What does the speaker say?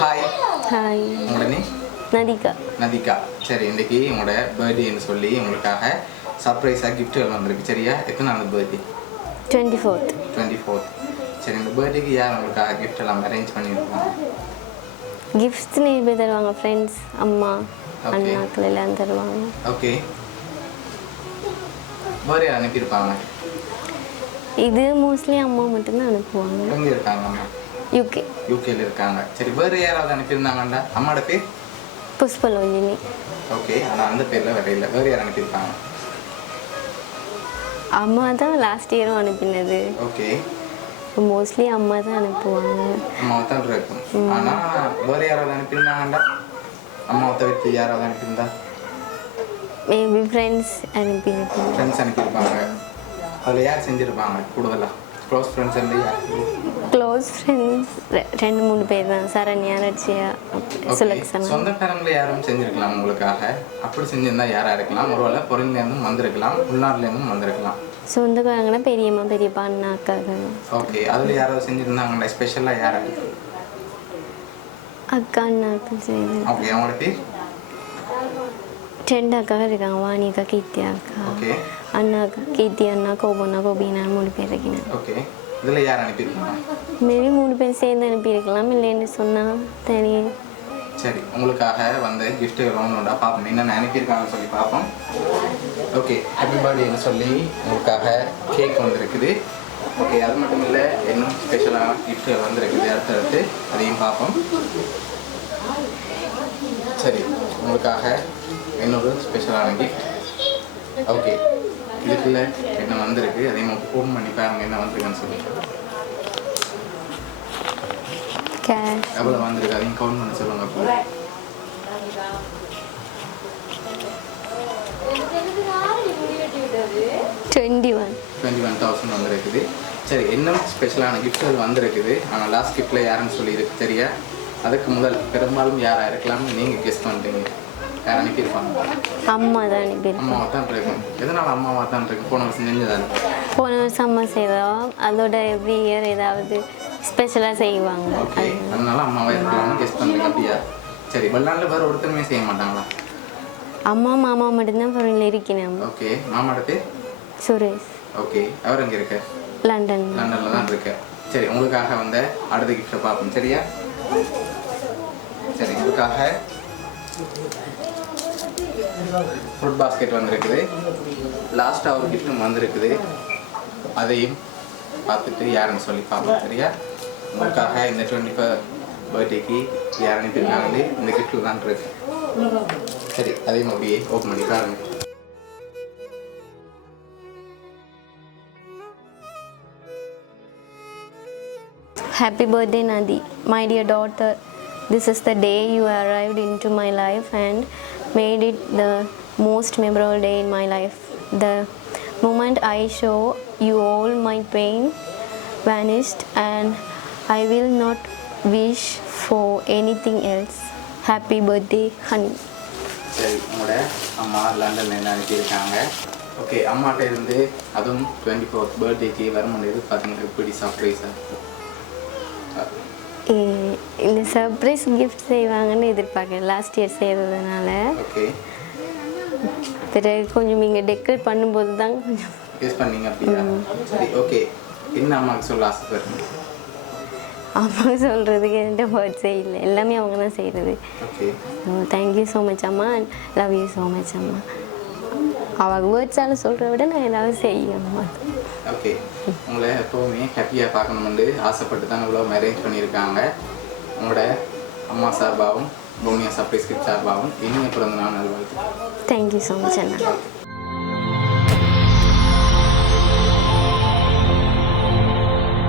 Hi. Hi. உங்களோட name? நதிகா. நதிகா. சரி, இன்றைக்கி உங்களோட பர்த்டேன்னு சொல்லி உங்களுக்காக சர்ப்ரைஸாக கிஃப்ட்டுகள் வந்திருக்கு. சரியா? எத்தனை நாள் பர்த்டே? 24th. 24th. சரி, இந்த பர்த்டேக்கு யார் உங்களுக்காக கிஃப்ட் எல்லாம் அரேஞ்ச் பண்ணியிருக்காங்க? கிஃப்ட்ஸ் நிறைய பேர் தருவாங்க. ஃப்ரெண்ட்ஸ், அம்மா, அண்ணாக்கள் எல்லாம் தருவாங்க. ஓகே. வேறு யார் அனுப்பியிருப்பாங்க? இது மோஸ்ட்லி அம்மா மட்டும்தான் அனுப்புவாங்க. எங்கே இருக்காங்க அம்மா? யூகே. யூகேல இருக்காங்க. சரி, வேறு யாராவது அனுப்பியிருந்தாங்கண்டா? அம்மாவோட பேர்? புஷ்பலோலினி. ஓகே, ஆனால் அந்த பேரில் வேறு இல்லை. வேறு யார் அனுப்பியிருப்பாங்க? அம்மா தான் லாஸ்ட் இயரும் அனுப்பினது. ஓகே. மோஸ்ட்லி அம்மா தான் அனுப்புவாங்க. அம்மாவை தான் இருக்கும். ஆனால் வேறு யாராவது அனுப்பியிருந்தாங்கண்டா? அம்மாவை தவிர்த்து யாராவது அனுப்பியிருந்தா? மேபி ஃப்ரெண்ட்ஸ் அனுப்பியிருப்பாங்க. ஃப்ரெண்ட்ஸ் அனுப்பியிருப்பாங்க. அதில் யார் செஞ்சுருப்பாங்க கூடுதலாக? க்ளோஸ் ஃப்ரெண்ட்ஸ் இல்லையா? க்ளோஸ் ஃப்ரெண்ட்ஸ் 2-3 பேர் தான். சரண்யா, ரட்சியா, சுலக்ஷனா. சொந்தக்காரங்களை யாரும் செஞ்சுருக்கலாம் உங்களுக்காக. அப்படி செஞ்சிருந்தா யாராக இருக்கலாம்? ஒருவேளை பொருள்லேருந்தும் வந்திருக்கலாம், உள்நாட்டிலேருந்தும் வந்திருக்கலாம். சொந்தக்காரங்கன்னா பெரியம்மா, பெரியப்பா, அண்ணா, அக்காங்க. ஓகே. அதில் யாராவது செஞ்சுருந்தாங்களா? ஸ்பெஷலாக யாராவது? அக்கா, அண்ணாக்கள் செய்து. ஓகே. அவங்களோட பேர்? 2 அக்கா இருக்காங்க. வாணி அக்கா, கீர்த்தி அக்கா. ஓகே. அண்ணா அக்கா, கீர்த்தி அண்ணா, கோபண்ணா, கோபினா 3 பேர் இருக்கீங்க. ஓகே. இதில் யார் அனுப்பியிருக்காங்க? மேபி 3 பேர் சேர்ந்து அனுப்பியிருக்கலாம். இல்லைன்னு சொன்னால் தனியே. சரி, உங்களுக்காக வந்த கிஃப்ட் ஒன்றா பார்ப்போம். என்னென்ன அனுப்பியிருக்காங்கன்னு சொல்லி பார்ப்போம். ஓகே. ஹாப்பி பர்த்டேன்னு சொல்லி உங்களுக்காக கேக் வந்திருக்குது. ஓகே. அது மட்டும் இல்லை, இன்னும் ஸ்பெஷலாக கிஃப்ட் வந்திருக்குது. அடுத்தடுத்து அதையும் பார்ப்போம். சரி, உங்களுக்காக இன்னொரு ஸ்பெஷலான கிஃப்ட். ஓகே. இதுக்குள்ள என்ன வந்திருக்கு அதையும் ஓப்பன் பண்ணி பாருங்க என்ன வந்திருக்குன்னு சொல்லி. கேஷ் எவ்வளோ வந்திருக்கு அதையும் கவுண்ட் பண்ண சொல்லுங்க. அப்போ 21,000 வந்திருக்குது. சரி, இன்னும் ஸ்பெஷலான கிஃப்ட்கள் வந்திருக்குது. ஆனால் லாஸ்ட் கிஃப்ட்டில் யாருன்னு சொல்லி இருக்கு தெரியா? அதுக்கு முதல் பெரும்பாலும் யாராக இருக்கலாம்னு நீங்கள் கெஸ் பண்ணுறீங்க. யார் அனுப்பியிருப்பாங்க? அம்மா தான் அனுப்பியிருப்பாங்க. அம்மாவை தான் இருக்கும். எதனால் அம்மாவாக தான் இருக்கு? போன வருஷம் செஞ்சதானே? போன வருஷம் அம்மா செய்தோம். அதோட எவ்ரி இயர் ஏதாவது ஸ்பெஷலாக செய்வாங்க. ஓகே. அதனால அம்மாவை இருக்கலாம்னு கெஸ் பண்ணுறீங்க. அப்படியா? சரி, வெளிநாட்டில் வேறு ஒருத்தருமே செய்ய மாட்டாங்களா? அம்மா, மாமா மட்டும்தான் ஃபாரின்ல இருக்கிறேன். ஓகே. மாமாவோட பேர்? சுரேஷ். ஓகே. அவர் எங்கே இருக்க? லண்டனில் தான் இருக்க. சரி, உங்களுக்காக வந்த அடுத்த கிஃப்ட்டை பார்ப்போம். சரியா? சரி, உங்களுக்காக ஃப்ரூட் பாஸ்கெட் வந்திருக்குது. லாஸ்ட்டாக ஒரு கிஃப்ட்டும் வந்திருக்குது. அதையும் பார்த்துட்டு யாருன்னு சொல்லி பார்ப்போம். சரியா? உங்களுக்காக இந்த 25 பர்த்டேக்கு யார் அனுப்பியிருக்காங்களே இந்த கிஃப்ட்டில் தான் இருக்கு. சரி, அதையும் அப்படியே ஓப்பன் பண்ணி பாருங்க. Happy birthday, Nadi. My dear daughter, this is the day you arrived into my life and made it the most memorable day in my life. The moment I show you all my pain vanished and I will not wish for anything else. Happy birthday, honey. சரி, உங்களோட அம்மா லண்டனில் என்ன அனுப்பியிருக்காங்க. Okay. அம்மாட்ட இருந்து அதுவும் 24th பர்த்டேக்கு வர முடியாது. பார்த்தீங்கன்னா எப்படி சர்ப்ரைஸாக இந்த சர்ப்ரைஸ் கிஃப்ட் செய்வாங்கன்னு எதிர்பார்க்கேன். லாஸ்ட் இயர் செய்கிறதுனால. ஓகே. பிறகு கொஞ்சம் நீங்கள் டெக்கரேட் பண்ணும்போது தான் கொஞ்சம் கெஸ் பண்ணீங்க. அப்படியா? சரி, ஓகே. என்ன அம்மாவுக்கு சொல்ல ஆசைப்படுறீங்க? அம்மாவுக்கு சொல்கிறதுக்கு என்கிட்ட வேர்ட்ஸே இல்லை. எல்லாமே அவங்க தான் செய்கிறது. ஓகே. தேங்க்யூ ஸோ மச் அம்மா. லவ் யூ ஸோ மச் அம்மா. அவங்க வேர்ட்ஸால் சொல்கிறத விட நான் ஏதாவது செய்யும் அம்மா. ஓகே. உங்களை எப்போவுமே ஹாப்பியாக பார்க்கணுமெண்டு ஆசைப்பட்டு தான் இவ்வளோ அரேஞ்ச் பண்ணியிருக்காங்க. உங்களோட அம்மா சார்பாகவும் பூமியா சர்ப்ரைஸ் கிஃப்ட் சார்பாகவும் இனிய பிறந்த நாள் நல்வாழ்த்து. தேங்க்யூ ஸோ மச் அண்ணா.